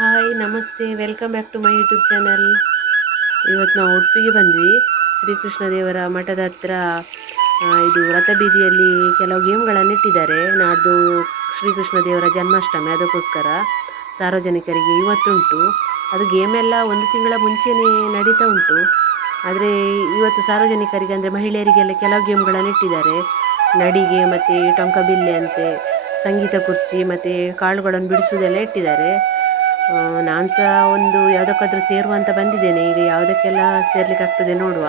Hi ನಮಸ್ತೆ, welcome back to my YouTube channel. ಇವತ್ತು ನಾವು ಉಡುಪಿಗೆ ಬಂದ್ವಿ. ಶ್ರೀಕೃಷ್ಣ ದೇವರ ಮಠದ ಹತ್ರ ಇದು ರಥಬೀದಿಯಲ್ಲಿ ಕೆಲವು ಗೇಮ್ಗಳನ್ನು ಇಟ್ಟಿದ್ದಾರೆ. ನಾಡ್ದು ಶ್ರೀಕೃಷ್ಣ ದೇವರ ಜನ್ಮಾಷ್ಟಮಿ, ಅದಕ್ಕೋಸ್ಕರ ಸಾರ್ವಜನಿಕರಿಗೆ ಇವತ್ತುಂಟು. ಅದು ಗೇಮೆಲ್ಲ ಒಂದು ತಿಂಗಳ ಮುಂಚೆನೇ ನಡೀತಾ ಉಂಟು. ಆದರೆ ಇವತ್ತು ಸಾರ್ವಜನಿಕರಿಗೆ ಅಂದರೆ ಮಹಿಳೆಯರಿಗೆಲ್ಲ ಕೆಲವು ಗೇಮ್ಗಳನ್ನು ಇಟ್ಟಿದ್ದಾರೆ. ನಡಿಗೆ ಮತ್ತು ಟೊಂಕಬಿಲ್ಲೆ ಅಂತೆ, ಸಂಗೀತ ಕುರ್ಚಿ ಮತ್ತು ಕಾಳುಗಳನ್ನು ಬಿಡಿಸುವುದೆಲ್ಲ ಇಟ್ಟಿದ್ದಾರೆ. ನಾನು ಸಹ ಒಂದು ಯಾವುದಕ್ಕಾದ್ರೂ ಸೇರುವ ಅಂತ ಬಂದಿದ್ದೇನೆ. ಈಗ ಯಾವುದಕ್ಕೆಲ್ಲ ಸೇರ್ಲಿಕ್ಕೆ ಆಗ್ತದೆ ನೋಡುವ.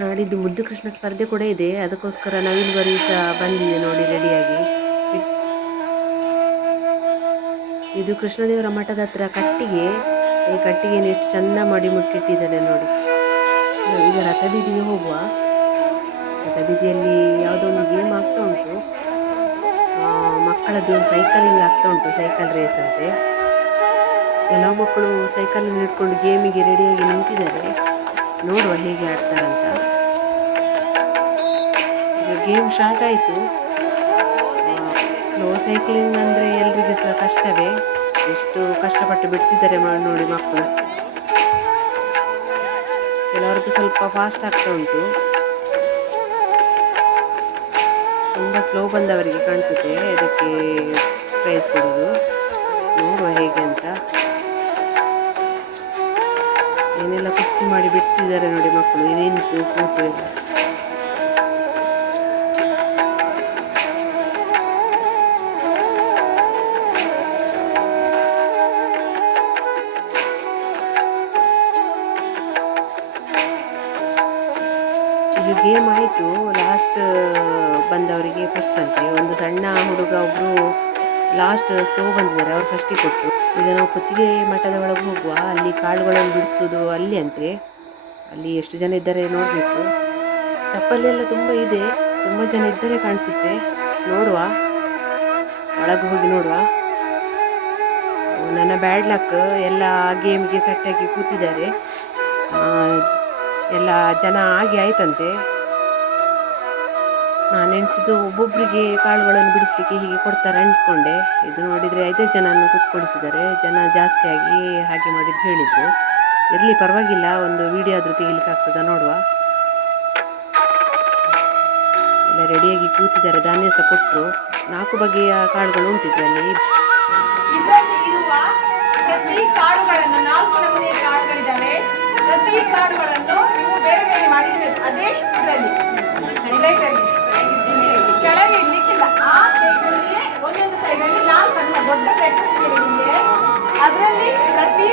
ನಾಡಿದ್ದು ಮುದ್ದು ಕೃಷ್ಣ ಸ್ಪರ್ಧೆ ಕೂಡ ಇದೆ, ಅದಕ್ಕೋಸ್ಕರ ನವಿಲು ಗರಿ ಸಹ ಬಂದಿದೆ ನೋಡಿ ರೆಡಿಯಾಗಿ. ಇದು ಕೃಷ್ಣದೇವರ ಮಠದ ಹತ್ರ ಕಟ್ಟಿಗೆ. ಈ ಕಟ್ಟಿಗೆಯನ್ನು ಎಷ್ಟು ಚೆಂದ ಮಾಡಿ ಮುಟ್ಟಿಟ್ಟಿದ್ದಾರೆ ನೋಡಿ. ಈಗ ರಥಬೀದಿಗೆ ಹೋಗುವ. ರಥಬೀದಿಯಲ್ಲಿ ಯಾವುದೋ ಒಂದು ಗೇಮ್ ಆಗ್ತಾ ಉಂಟು, ಮಕ್ಕಳದ್ದು ಸೈಕಲಿಂಗ್ ಆಗ್ತಾ ಉಂಟು, ಸೈಕಲ್ ರೇಸ್ ಅಂತೆ. ಕೆಲವು ಮಕ್ಕಳು ಸೈಕಲನ್ನು ಇಟ್ಕೊಂಡು ಗೇಮಿಗೆ ರೆಡಿಯಾಗಿ ನಿಂತಿದ್ದಾರೆ. ನೋಡುವ ಹೇಗೆ ಆಡ್ತಾರಂತ. ಈಗ ಗೇಮ್ ಸ್ಟಾರ್ಟ್ ಆಯಿತು. ಸ್ಲೋ ಸೈಕ್ಲಿಂಗ್ ಅಂದರೆ ಎಲ್ರಿಗೂ ಸಹ ಕಷ್ಟವೇ. ಎಷ್ಟು ಕಷ್ಟಪಟ್ಟು ಬಿಡ್ತಿದ್ದಾರೆ ನೋಡಿ ಮಕ್ಕಳು. ಕೆಲವರದ್ದು ಸ್ವಲ್ಪ ಫಾಸ್ಟ್ ಆಗ್ತಾ ಉಂಟು. ತುಂಬ ಸ್ಲೋ ಬಂದವರಿಗೆ ಕಾಣಿಸುತ್ತೆ ಅದಕ್ಕೆ ಪ್ರೈಸ್ ಕೊಡೋದು. ನೋಡುವ ಹೇಗೆ ಅಂತ. ಏನೆಲ್ಲ ಕುಸ್ತಿ ಮಾಡಿ ಬಿಡ್ತಿದ್ದಾರೆ ನೋಡಿ ಮಕ್ಕಳು, ನಿಂತು ಕೂತು ಎಲ್ಲ. ಈಗ ಗೇಮ್ ಆಯಿತು. ಲಾಸ್ಟ್ ಬಂದವರಿಗೆ ಫಸ್ಟ್ ಅಂತೆ. ಒಂದು ಸಣ್ಣ ಹುಡುಗ ಒಬ್ಬರು ಲಾಸ್ಟ್ ಸ್ಲೋ ಬಂದಿದ್ದಾರೆ, ಅವ್ರು ಫಸ್ಟಿಗೆ ಕೊಟ್ಟರು. ಈಗ ನಾವು ಕುತ್ತಿಗೆ ಮಠದ ಒಳಗೆ ಹೋಗುವ. ಅಲ್ಲಿ ಕಾಳುಗಳನ್ನು ಬಿಡಿಸೋದು ಅಲ್ಲಿ ಅಂತೆ. ಅಲ್ಲಿ ಎಷ್ಟು ಜನ ಇದ್ದಾರೆ ನೋಡಬೇಕು. ಚಪ್ಪಲಿ ಎಲ್ಲ ತುಂಬ ಇದೆ, ತುಂಬ ಜನ ಇದ್ದರೆ ಕಾಣಿಸುತ್ತೆ. ನೋಡುವ, ಒಳಗೆ ಹೋಗಿ ನೋಡುವ. ನನ್ನ ಬ್ಯಾಡ್ ಲಕ್, ಎಲ್ಲ ಗೇಮ್ಗೆ ಸೆಟ್ಟಾಗಿ ಕೂತಿದ್ದಾರೆ. ಎಲ್ಲ ಜನ ಆಗಿ ಆಯ್ತಂತೆ. ನಾನು ಎಣಿಸಿದ್ದು ಒಬ್ಬೊಬ್ಬರಿಗೆ ಕಾಳುಗಳನ್ನು ಬಿಡಿಸ್ಲಿಕ್ಕೆ ಹೀಗೆ ಕೊಡ್ತಾರೆ ಅಂದ್ಕೊಂಡೆ. ಇದು ನೋಡಿದರೆ 5 ಜನನ್ನು ಕೂತ್ಕೊಳಿಸಿದ್ದಾರೆ. ಜನ ಜಾಸ್ತಿಯಾಗಿ ಹಾಗೆ ಮಾಡಿದ್ದು ಹೇಳಿದರು. ಇರಲಿ ಪರವಾಗಿಲ್ಲ, ಒಂದು ವಿಡಿಯೋ ಆದರೂ ತೆಗಿಲಿಕ್ಕೆ ಆಗ್ತದ ನೋಡುವ. ಎಲ್ಲ ರೆಡಿಯಾಗಿ ಕೂತಿದ್ದಾರೆ. ಧಾನ್ಯ ಸಹ ಕೊಟ್ಟರು. 4 ಬಗೆಯ ಕಾಳುಗಳು ಉಂಟಿದ್ರು ಅಲ್ಲಿ. ಪ್ರತಿ ಕಾಳುಗಳನ್ನು 4 ನಮೂನೆಯ ಕಾಳುಗಳಿದ್ದಾವೆ. ಪ್ರತಿ ಕಾಳುಗಳನ್ನು ನೀವು ಬೇರೆ ಬೇರೆ ಮಾಡಿರಬೇಕು. ಅದೇ ಇದರಲ್ಲಿ ಕೆಳಗೆ ಇಡ್ಲಿಕ್ಕಿಲ್ಲ. ಆ ಪ್ಲೇಟಲ್ಲಿಯೇ ಒಂದೊಂದು ಸೈಡಲ್ಲಿ 4 ದೊಡ್ಡ ಪ್ಲೇಟ್ ನಿಮಗೆ. ಅದರಲ್ಲಿ ಪ್ರತಿ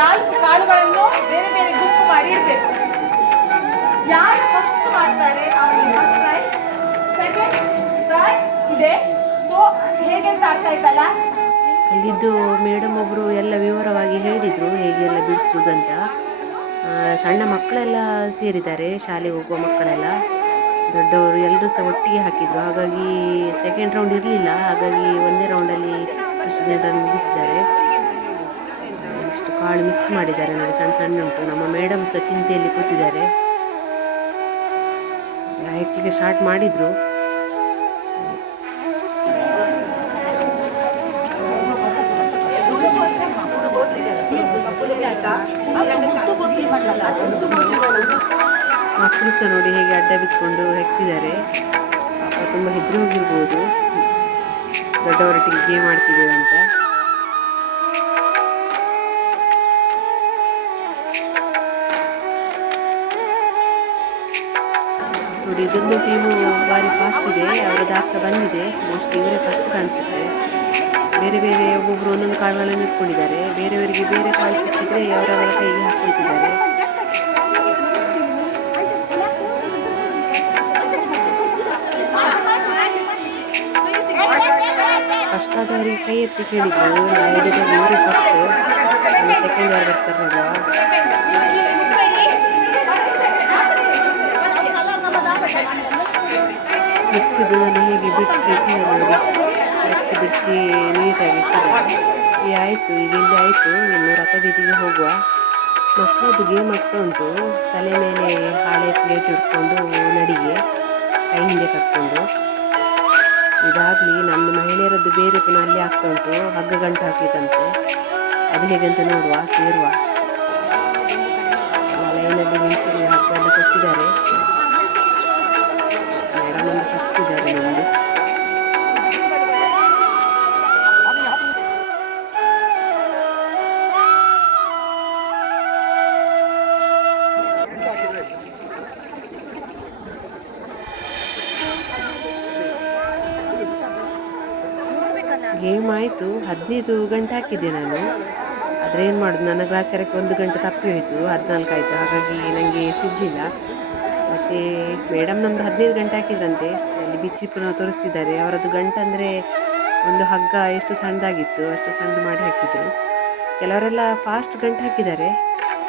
4 ಕಾಳುಗಳನ್ನು ಬೇರೆ ಬೇರೆ ಗುಂಪು ಮಾಡಿ ಇಡಬೇಕು. ಯಾರು ಫಸ್ಟ್ ಮಾಡ್ತಾರೆ ಅವರಿಗೆ ಫಸ್ಟ್ ಪ್ರೈಸ್, ಸೆಕೆಂಡ್ ಪ್ರೈಸ್ ಇದೆ. ಸೊ ಹೇಗೆ ಅಂತ ಅರ್ಥ ಆಯ್ತಲ್ಲ. ಅಲ್ಲಿದ್ದು ಮೇಡಮ್ ಒಬ್ಬರು ಎಲ್ಲ ವಿವರವಾಗಿ ಹೇಳಿದರು ಹೇಗೆಲ್ಲ ಬಿಡಿಸೋದಂತ. ಸಣ್ಣ ಮಕ್ಕಳೆಲ್ಲ ಸೇರಿದ್ದಾರೆ, ಶಾಲೆಗೆ ಹೋಗುವ ಮಕ್ಕಳೆಲ್ಲ. ದೊಡ್ಡವರು ಎಲ್ಲರೂ ಸಹ ಒಟ್ಟಿಗೆ ಹಾಕಿದರು. ಹಾಗಾಗಿ ಸೆಕೆಂಡ್ ರೌಂಡ್ ಇರಲಿಲ್ಲ. ಹಾಗಾಗಿ ಒಂದೇ ರೌಂಡಲ್ಲಿ ಇಷ್ಟು ಜನರನ್ನು ಮುಗಿಸಿದ್ದಾರೆ. ಇಷ್ಟು ಕಾಳು ಮಿಕ್ಸ್ ಮಾಡಿದ್ದಾರೆ ನೋಡಿ, ಸಣ್ಣ ಸಣ್ಣ ಉಂಟು. ನಮ್ಮ ಮೇಡಮ್ ಸಹ ಚಿಂತೆಯಲ್ಲಿ ಕೂತಿದ್ದಾರೆ. ಹೆಕ್ಲಿಕ್ಕೆ ಸ್ಟಾರ್ಟ್ ಮಾಡಿದರು. ಮಕ್ಕಳು ಸಹ ನೋಡಿ ಹೇಗೆ ಅಡ್ಡ ಬಿಟ್ಕೊಂಡು ಹೆಕ್ತಿದ್ದಾರೆ. ಪಾಪ ತುಂಬ ಹೆದ್ರು ಹೋಗಿರ್ಬೋದು, ದೊಡ್ಡವರೊಟ್ಟಿಗೆ ಗೇಮ್ ಮಾಡ್ತಿದ್ದೇವೆ ಅಂತ. ನೋಡಿ ಇದೊಂದು ಟೀಮು ಭಾರಿ ಫಾಸ್ಟ್ ಇದೆ, ಅವರದ್ದು ಆಗ್ತಾ ಬಂದಿದೆ. ಮೋಸ್ಟ್ಲಿ ಇವರೇ ಫಸ್ಟ್ ಕಾಣಿಸುತ್ತೆ. ಬೇರೆ ಬೇರೆ ಒಬ್ಬೊಬ್ಬರು ಒಂದೊಂದು ಕಾಳುಗಳನ್ನು ಇಟ್ಕೊಂಡಿದ್ದಾರೆ. ಬೇರೆಯವರಿಗೆ ಬೇರೆ ಕಾಳು ಸಿಕ್ಕಿದ್ರೆ ಅವರವರ ಕೈಗೆ ಹಾಕ್ಕೊಳ್ತಿದ್ದಾರೆ. ಫಸ್ಟ್ ಆದವರಿಗೆ ಕೈ ಎತ್ತಿ ಕೇಳಿದ್ರು. ನಾವು ಹೇಳಿದಾಗ ಇವರೇ ಫಸ್ಟ್, ಸೆಕೆಂಡ್ ಯಾರು ಬರ್ತಾರೆ ನೋಡುವ. ಮಿಕ್ಸಿದನ್ನು ಹೀಗೆ ಬಿಡಿಸಿ ನೋಡಿ, ಬಿಡಿಸಿ ನೀಟಾಗಿ ಇಟ್ಟಿದ್ದಾರೆ. ಆಯಿತು, ಈಗ ಇಲ್ಲಿ ಆಯಿತು. ಇನ್ನು ರಥಬೀದಿಗೆ ಹೋಗುವ. ಮಕ್ಕಳದ್ದು ಗೇಮ್ ಆಗ್ತಾ ಉಂಟು. ತಲೆ ಮೇಲೆ ಹಾಳೆ ಪ್ಲೇಟ್ ಇಟ್ಕೊಂಡು ನಡಿಗೆ ಕೈ ಹಿಂದೆ ಕಟ್ಕೊಂಡು. ಇದಾಗಲಿ ನಮ್ಮದು ಮಹಿಳೆಯರದ್ದು ಬೇರೆ ಪುನಃ ಅಲ್ಲಿ ಆಗ್ತಾ ಉಂಟು, ಹಗ್ಗ ಗಂಟು ಹಾಕ್ಲಿಕ್ಕಂತೆ. ಅದು ಹೇಗಂತ ನೋಡುವ, ಸೇರುವ. ಲೈನಲ್ಲಿ ನಿಂತು ಹಗ್ಗ ಎಲ್ಲ ಕೊಟ್ಟಿದ್ದಾರೆ. ಮೇಡಮ್ ಒಂದು ಫಸ್ಟ್ ಇದ್ದಾರೆ ನಮ್ಮದು. ಗೇಮ್ ಆಯಿತು, 15 ಗಂಟೆ ಹಾಕಿದ್ದೆ ನಾನು. ಆದರೆ ಏನು ಮಾಡೋದು, ನನ್ನ ಗ್ರಾಚಾರಕ್ಕೆ 1 ಗಂಟೆ ತಪ್ಪಿ ಹೋಯಿತು, 14 ಆಯಿತು. ಹಾಗಾಗಿ ನನಗೆ ಸಿಗಲಿಲ್ಲ. ಮತ್ತು ಮೇಡಮ್ ನಮ್ಮದು 15 ಗಂಟೆ ಹಾಕಿದ್ರಂತೆ. ಅಲ್ಲಿ ಬಿಚ್ಚಿ ಪುನಃ ತೋರಿಸ್ತಿದ್ದಾರೆ. ಅವರದ್ದು ಗಂಟು ಅಂದರೆ ಒಂದು ಹಗ್ಗ ಎಷ್ಟು ಸಣ್ಣದಾಗಿತ್ತು ಅಷ್ಟು ಸಣ್ಣ ಮಾಡಿ ಹಾಕಿದ್ರು. ಕೆಲವರೆಲ್ಲ ಫಾಸ್ಟ್ ಗಂಟು ಹಾಕಿದ್ದಾರೆ.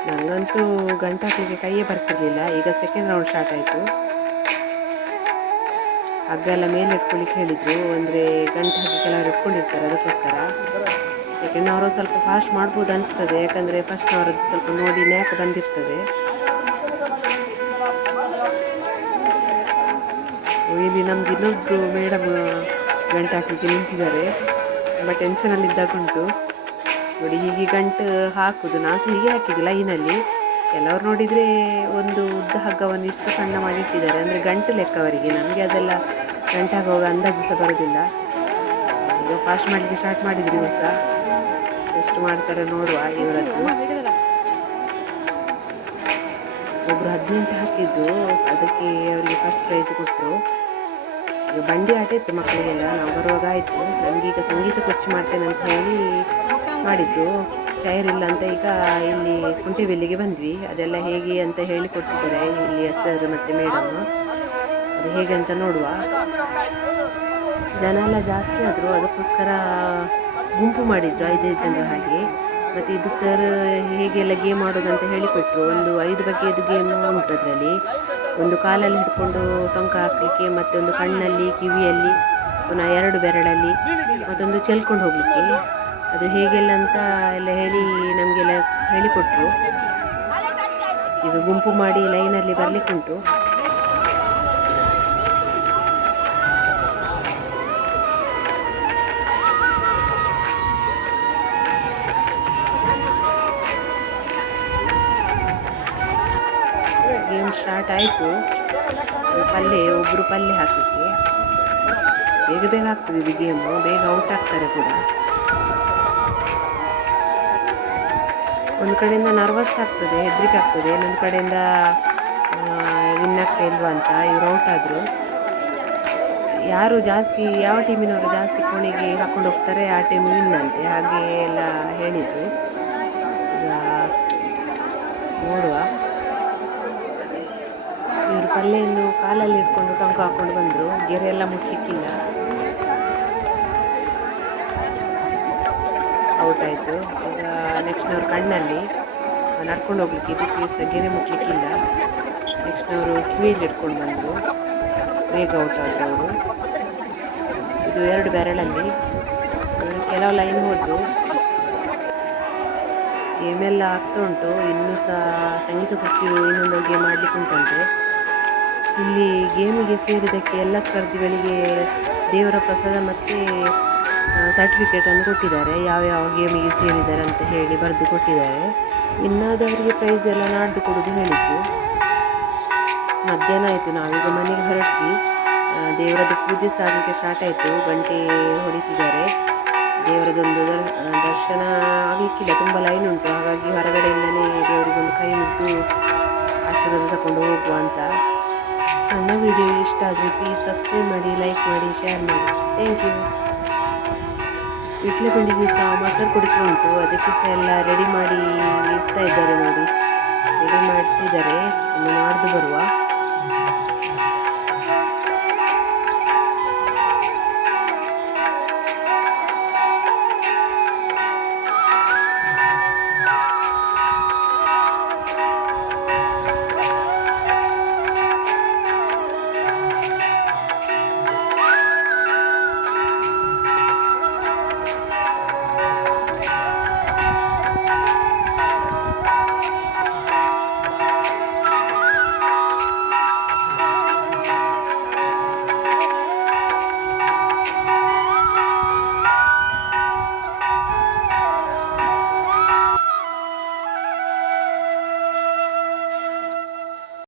ನನಗಂತೂ ಗಂಟು ಹಾಕಲಿಕ್ಕೆ ಕೈಯೇ ಬರ್ತಿರ್ಲಿಲ್ಲ. ಈಗ ಸೆಕೆಂಡ್ ರೌಂಡ್ ಸ್ಟಾರ್ಟ್ ಆಯಿತು. ಹಗ್ಗ ಎಲ್ಲ ಮೇಲೆ ಇಟ್ಕೊಳ್ಳಿಕ್ಕೆ ಹೇಳಿದರು. ಅಂದರೆ ಗಂಟು ಹಾಕಿ ಕೆಲವರು ಇಟ್ಕೊಂಡಿರ್ತಾರೆ, ಅದಕ್ಕೋಸ್ಕರ. ಯಾಕೆಂದ್ರೆ ಅವರು ಸ್ವಲ್ಪ ಫಾಸ್ಟ್ ಮಾಡ್ಬೋದು ಅನಿಸ್ತದೆ. ಯಾಕಂದರೆ ಫಸ್ಟ್ ಅವರದ್ದು ಸ್ವಲ್ಪ ನೋಡಿ ನ್ಯಾಕ್ ಬಂದಿರ್ತದೆ. ಇಲ್ಲಿ ನಮ್ದು ಇನ್ನೊಬ್ರು ಮೇಡಮ್ ಗಂಟು ಹಾಕಲಿಕ್ಕೆ ನಿಂತಿದ್ದಾರೆ. ತುಂಬ ಟೆನ್ಷನಲ್ಲಿದ್ದಾಗುಂಟು. ನೋಡಿ ಹೀಗೆ ಗಂಟು ಹಾಕೋದು. ನಾನು ಸಹ ಹೀಗೆ ಹಾಕಿದ್ದು ಲೈನಲ್ಲಿ. ಕೆಲವರು ನೋಡಿದರೆ ಒಂದು ಉದ್ದ ಹಗ್ಗವನ್ನು ಇಷ್ಟು ಸಣ್ಣ ಮಾಡಿಟ್ಟಿದ್ದಾರೆ. ಅಂದರೆ ಗಂಟು ಲೆಕ್ಕ ಅವರಿಗೆ. ನನಗೆ ಅದೆಲ್ಲ ಗಂಟು ಹಾಕುವಾಗ ಅಂದಾಜು ಸಹ ಬರೋದಿಲ್ಲ. ಈಗ ಫಾಸ್ಟ್ ಮಾಡಲಿಕ್ಕೆ ಸ್ಟಾರ್ಟ್ ಮಾಡಿದ್ರು ಇವರು ಸಹ. ಎಷ್ಟು ಮಾಡ್ತಾರೆ ನೋಡುವ ಇವರದ್ದು. ಒಬ್ಬರು 18 ಹಾಕಿದ್ದು, ಅದಕ್ಕೆ ಅವರಿಗೆ ಫಸ್ಟ್ ಪ್ರೈಸ್ ಕೊಟ್ಟರು. ಈಗ ಬಂಡಿ ಆಟ ಇತ್ತು ಮಕ್ಕಳಿಗೆಲ್ಲ. ನಾವು ಬರುವಾಗ ಆಯಿತು. ನನಗೀಗ ಸಂಗೀತ ಕೊಚ್ಚಿ ಮಾಡ್ತೇನೆ ಅಂತ ಹೇಳಿ ಮಾಡಿದ್ದು. ಚೈರ್ ಇಲ್ಲ ಅಂತ ಈಗ ಇಲ್ಲಿ ಕುಂಟೆಬೆಲ್ಲಿಗೆ ಬಂದ್ವಿ. ಅದೆಲ್ಲ ಹೇಗೆ ಅಂತ ಹೇಳಿ ಕೊಡ್ತಿದ್ದಾರೆ ಇಲ್ಲಿ ಸರ್ ಮತ್ತು ಮೇಡಮ್. ಅದು ಹೇಗೆ ಅಂತ ನೋಡುವ. ಜನ ಎಲ್ಲ ಜಾಸ್ತಿ ಆದರು, ಅದಕ್ಕೋಸ್ಕರ ಗುಂಪು ಮಾಡಿದ್ರು 5 ಜನರ ಹಾಗೆ. ಮತ್ತು ಇದು ಸರ್ ಹೇಗೆಲ್ಲ ಗೇಮ್ ಆಡೋದು ಅಂತ ಹೇಳಿಕೊಟ್ರು. ಒಂದು 5 ಬಗೆಯದು ಗೇಮ್ ಉಂಟು ಅದರಲ್ಲಿ. ಒಂದು ಕಾಲಲ್ಲಿ ಹಿಡ್ಕೊಂಡು ಟೊಂಕ ಹಾಕಲಿಕ್ಕೆ, ಮತ್ತೊಂದು ಕಣ್ಣಲ್ಲಿ, ಕಿವಿಯಲ್ಲಿ, ಪುನಃ 2 ಬೆರಳಲ್ಲಿ, ಮತ್ತೊಂದು ಚೆಲ್ಕೊಂಡು ಹೋಗಲಿಕ್ಕೆ. ಅದು ಹೇಗೆಲ್ಲ ಅಂತ ಎಲ್ಲ ಹೇಳಿ ನಮಗೆಲ್ಲ ಹೇಳಿಕೊಟ್ರು. ಈಗ ಗುಂಪು ಮಾಡಿ ಲೈನಲ್ಲಿ ಬರಲಿಕ್ಕುಂಟು. ಗೇಮ್ ಸ್ಟಾರ್ಟ್ ಆಯಿತು. ಒಬ್ಬರು ಪಲ್ಯ ಹಾಕಲಿಕ್ಕೆ. ಬೇಗ ಬೇಗ ಆಗ್ತದೆ ಇದು ಗೇಮು. ಬೇಗ ಔಟ್ ಆಗ್ತಾರೆ ಕೂಡ. ಒಂದು ಕಡೆಯಿಂದ ನರ್ವಸ್ ಆಗ್ತದೆ, ಹೆದರಿಕೆ ಆಗ್ತದೆ. ಇನ್ನೊಂದು ಕಡೆಯಿಂದ ವಿನ್ ಆಗ್ತಾ ಇಲ್ವಾ ಅಂತ. ಇವರು ಔಟ್ ಆದರು. ಯಾರು ಜಾಸ್ತಿ, ಯಾವ ಟೀಮಿನವರು ಜಾಸ್ತಿ ಕೋಣೆಗೆ ಹಾಕೊಂಡು ಹೋಗ್ತಾರೆ ಆ ಟೀಮ್ ವಿನ್ ಅಂತೆ. ಹಾಗೆ ಎಲ್ಲ ಹೇಳಿದರು. ಈಗ ನೋಡುವ. ಇವರು ಪಲ್ಲೆಯನ್ನು ಕಾಲಲ್ಲಿ ಇಟ್ಕೊಂಡು ಟೊಂಕ ಹಾಕ್ಕೊಂಡು ಬಂದರು. ಗೆರೆ ಎಲ್ಲ ಮುಟ್ಲಿಕ್ಕಿಲ್ಲ. ಔಟ್ ಆಯಿತು. ಈಗ ನೆಕ್ಸ್ಟ್ನವ್ರು ಕಣ್ಣಲ್ಲಿ ನಡ್ಕೊಂಡು ಹೋಗ್ಲಿಕ್ಕೆ, ಇದಕ್ಕೆ ಸಹ ಗೆರೆ ಮುಟ್ಲಿಕ್ಕಿಲ್ಲ. ನೆಕ್ಸ್ಟ್ನವರು ಕಿವಿಯಲ್ಲಿ ಇಟ್ಕೊಂಡು ಬಂದರು. ಬೇಗ ಔಟ್ ಆದರು ಅವರು. ಇದು 2 ಬೆರಳಲ್ಲಿ. ಕೆಲವು ಲೈನ್ ಹೋದರು. ಗೇಮೆಲ್ಲ ಆಗ್ತಾ ಉಂಟು. ಇನ್ನೂ ಸಹ ಸಂಗೀತ ಕುರ್ಚಿ ಇನ್ನೊಂದು ಗೇಮ್ ಮಾಡಲಿಕ್ಕೆ ಉಂಟಂತೆ. ಇಲ್ಲಿ ಗೇಮಿಗೆ ಸೇರಿದ್ದಕ್ಕೆ ಎಲ್ಲ ಸ್ಪರ್ಧಿಗಳಿಗೆ ದೇವರ ಪ್ರಸಾದ ಮತ್ತು ಸರ್ಟಿಫಿಕೇಟನ್ನು ಕೊಟ್ಟಿದ್ದಾರೆ. ಯಾವ್ಯಾವ ಗೇಮಿಗೆ ಸೇರಿದ್ದಾರೆ ಅಂತ ಹೇಳಿ ಬರೆದು ಕೊಟ್ಟಿದ್ದಾರೆ. ಇನ್ನಾದವರಿಗೆ ಪ್ರೈಸ್ ಎಲ್ಲ ನಾಡ್ದು ಕೊಡೋದು ಹೇಳಿದ್ದು. ಮಧ್ಯಾಹ್ನ ಆಯಿತು. ನಾವೀಗ ಮನೆಗೆ ಹೊರಟ್ವಿ. ದೇವರದ್ದು ಪೂಜೆ ಸಾಗಲಿಕ್ಕೆ ಸ್ಟಾರ್ಟ್ ಆಯಿತು. ಗಂಟೆ ಹೊಡಿತಿದ್ದಾರೆ. ದೇವರದೊಂದು ದರ್ಶನ ಆಗಲಿಕ್ಕಿಲ್ಲ, ತುಂಬ ಲೈನ್ ಉಂಟು. ಹಾಗಾಗಿ ಹೊರಗಡೆಯಿಂದಲೇ ದೇವರಿಗೊಂದು ಕೈ ಮುಗಿದು ಆಶೀರ್ವಾದ ತಗೊಂಡು ಹೋಗುವ ಅಂತ. ನನ್ನ ವಿಡಿಯೋ ಇಷ್ಟ ಆದರೆ ಪ್ಲೀಸ್ ಸಬ್ಸ್ಕ್ರೈಬ್ ಮಾಡಿ, ಲೈಕ್ ಮಾಡಿ, ಶೇರ್ ಮಾಡಿ. Thank you. ಇಡ್ಲಿ ಬೆಂಡಿಗೆ ಸಹ ಮೊಸರು ಕುಡಿಕೆ ಉಂಟು. ಅದಕ್ಕೆ ಸಹ ಎಲ್ಲ ರೆಡಿ ಮಾಡಿ ಇಡ್ತಾ ಇದ್ದಾರೆ ನೋಡಿ. ರೆಡಿ ಮಾಡ್ತಿದ್ದಾರೆ. ಇನ್ನು ನಾಡ್ದು ಬರುವ.